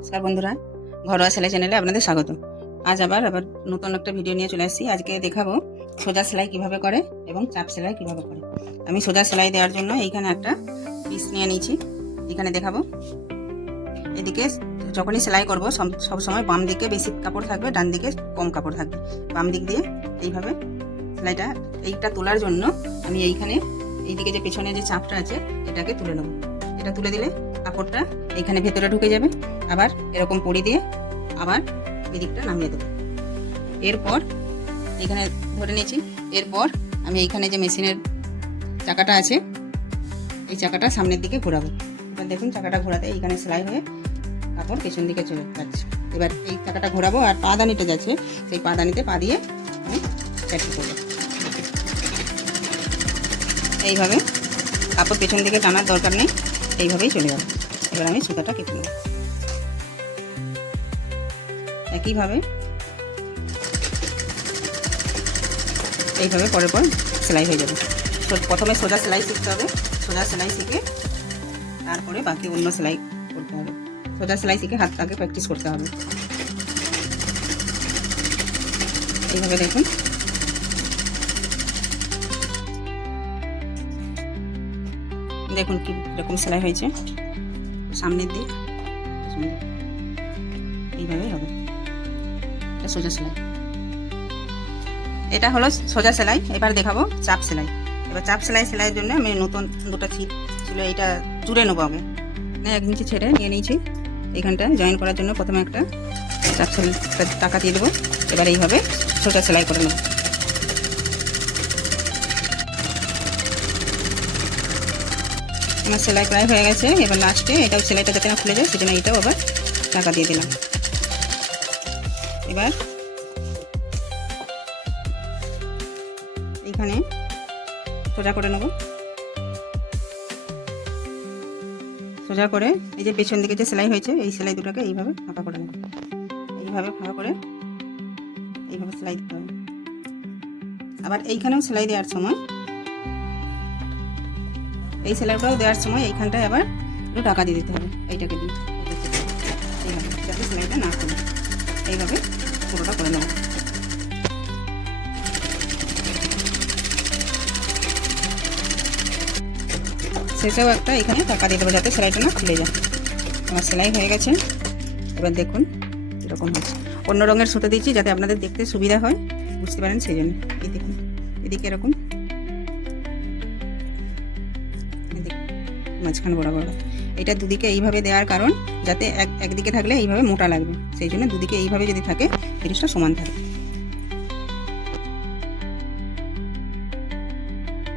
নমস্কার বন্ধুরা, ঘরোয়া সেলাই চ্যানেলে আপনাদের স্বাগত। আজ আবার নতুন একটা ভিডিও নিয়ে চলে আসছি। আজকে দেখাবো সোজা সেলাই কিভাবে করে এবং চাপ সেলাই কিভাবে করে। আমি সোজা সেলাই দেওয়ার জন্য এইখানে একটা পিস নিয়ে নিয়েছি। এখানে দেখাবো। এদিকে যখনই সেলাই করব সব সময় বাম দিকে বেশি কাপড় থাকবে, ডান দিকে কম কাপড় থাকবে। বাম দিক দিয়ে এইভাবে সেলাইটা এইটা তোলার জন্য আমি এইখানে এইদিকে যে পেছনে যে চাপটা আছে এটাকে তুলে নেব। এটা তুলে দিলে কাপড়টা এইখানে ভেতরে ঢুকে যাবে। আবার এরকম পরি দিয়ে আবার এদিকটা নামিয়ে দেবো। এরপর এখানে ধরে নিয়েছি। এরপর আমি এইখানে যে মেশিনের চাকাটা আছে এই চাকাটা সামনের দিকে ঘোরাবো। এবার দেখুন চাকাটা ঘোরাতে এইখানে সেলাই হয়ে কাপড় পেছন দিকে চলে যাচ্ছে। এবার এই চাকাটা ঘোরাবো আর পাদানিটা যাচ্ছে, সেই পাদানিতে পা দিয়ে আমি প্যাকিং করবো। এইভাবে কাপড় পেছন দিকে টানার দরকার নেই, এইভাবেই চলে যাবে। এবার আমি সুতাটা কেটে নেব। একইভাবে এইভাবে পরের পর সেলাই হয়ে যাবে। প্রথমে সোজা সেলাই শিখতে হবে, সোজা সেলাই শিখে তারপরে বাকি অন্য সেলাই করতে হবে। সোজা সেলাই শিখে হাতটাকে প্র্যাকটিস করতে হবে। এইভাবে দেখুন দেখুন কীরকম সেলাই হয়েছে। সামনের দিক এইভাবেই হবে। এটা সোজা সেলাই, এটা হলো সোজা সেলাই। এবার দেখাবো চাপ সেলাই। এবার চাপ সেলাইয়ের জন্য আমি নতুন দুটো ছিট ছিল, এইটা জুড়ে নেবো। আমি 1 ইঞ্চি ছেড়ে নিয়ে নিয়েছি। এইখানটা জয়েন করার জন্য প্রথমে একটা চাপ সেলাই টাকা দিয়ে দেবো। এবার এইভাবে সোজা সেলাই করে নেব। আমার সেলাই প্রায় হয়ে গেছে। এবার লাস্টে এটাও সেলাইটা যাতে না খুলে যায় সেজন্য এইটাও আবার টাকা দিয়ে দিলাম। এবার এইখানে সোজা করে নেব। সোজা করে এই যে পেছন দিকে যে সেলাই হয়েছে এই সেলাই দুটোকে এইভাবে ফাঁকা করে নেব। এইভাবে ফাঁকা করে এইভাবে সেলাই দিতে হবে। আবার এইখানেও সেলাই দেওয়ার সময় এই সেলাইটাও দেওয়ার সময় এইখানটায় আবার একটু টাকা দিয়ে দিতে হবে। এইটাকে দিয়ে এইভাবে যাতে সেলাইটা না খুলে এইভাবে পুরোটা করে নেব। শেষেও একটা এখানে টাকা দিয়ে দেবো যাতে সেলাইটা না খুলে যায়। আমার সেলাই হয়ে গেছে। এবার দেখুন এরকম হচ্ছে। অন্য রঙের সুতো দিচ্ছি যাতে আপনাদের দেখতে সুবিধা হয়, বুঝতে পারেন সেই জন্য। এই দেখুন এদিকে এরকম মাঝখানে বরাবর। এটা দুদিকে এইভাবে দেওয়ার কারণ যাতে একদিকে থাকলে এইভাবে মোটা লাগবে, সেই জন্য দুদিকে এইভাবে যদি থাকে জিনিসটা সমান থাকে।